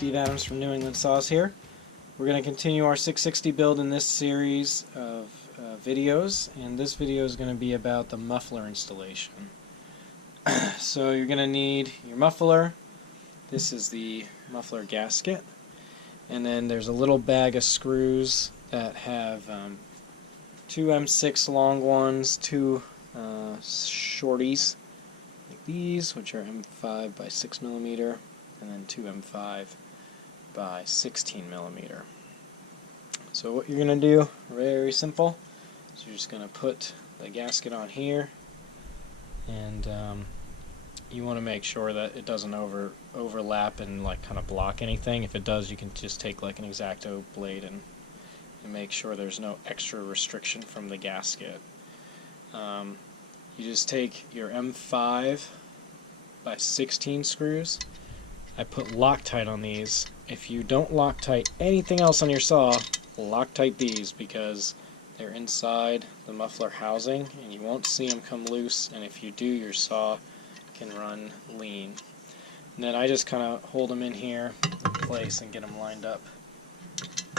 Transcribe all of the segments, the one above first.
Steve Adams from New England Saws here. We're going to continue our 660 build in this series of videos, and this video is going to be about the muffler installation. So you're going to need your muffler. This is the muffler gasket, and then there's a little bag of screws that have two M6 long ones, two shorties like these, which are M5 by 6mm, and then two M5 by 16mm. So what you're going to do, very simple, is you're just going to put the gasket on here, and you want to make sure that it doesn't overlap and like kind of block anything. If it does, you can just take like an X-Acto blade and make sure there's no extra restriction from the gasket. You just take your M5 by 16 screws. I put Loctite on these. If you don't Loctite anything else on your saw, Loctite these because they're inside the muffler housing and you won't see them come loose, and if you do, your saw can run lean. And then I just kind of hold them in here in place and get them lined up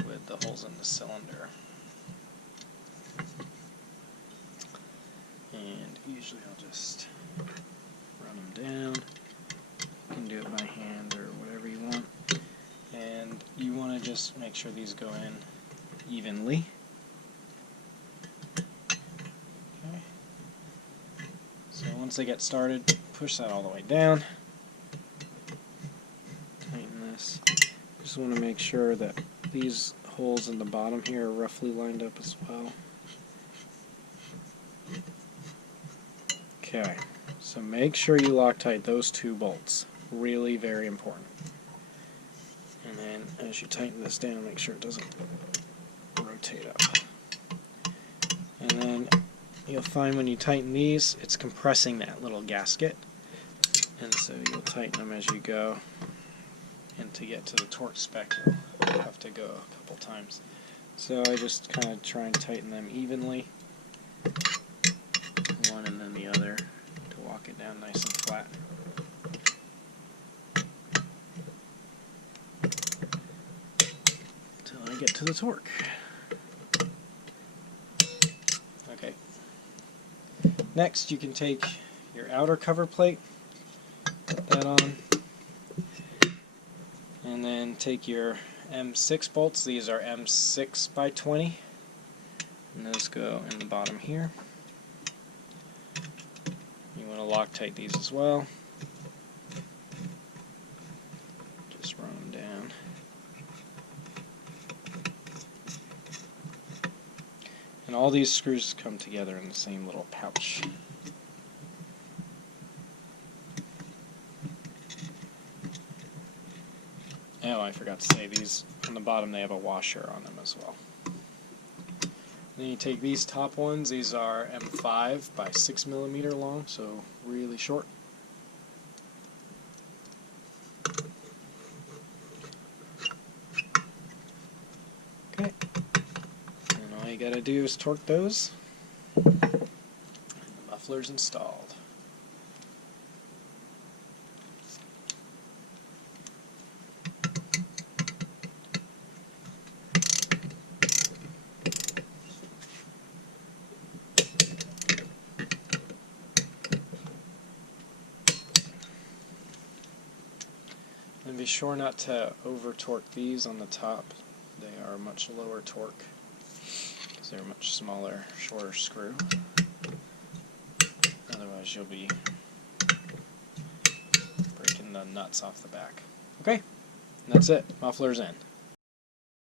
with the holes in the cylinder. And usually I'll just run them down. You can do it by hand or whatever you want. And you want to just make sure these go in evenly. Okay. So once they get started, push that all the way down. Tighten this. Just want to make sure that these holes in the bottom here are roughly lined up as well. Okay, so make sure you Loctite those two bolts. Really very important. And then as you tighten this down, make sure it doesn't rotate up. And then you'll find when you tighten these, it's compressing that little gasket. And so you'll tighten them as you go. And to get to the torque spec, you'll have to go a couple times. So I just kind of try and tighten them evenly, one and then the other, to walk it down nice and flat. Until I get to the torque. Okay. Next, you can take your outer cover plate, put that on, and then take your M6 bolts. These are M6 by 20, and those go in the bottom here. You want to Loctite these as well. Just run them down. And all these screws come together in the same little pouch. Oh, I forgot to say, these on the bottom, they have a washer on them as well. Then you take these top ones. These are M5 by 6mm long, so really short. Okay. And all you gotta do is torque those, and the muffler's installed. And be sure not to over-torque these on the top. They are much lower torque because they're a much smaller, shorter screw. Otherwise you'll be breaking the nuts off the back. Okay, and that's it. Muffler's in.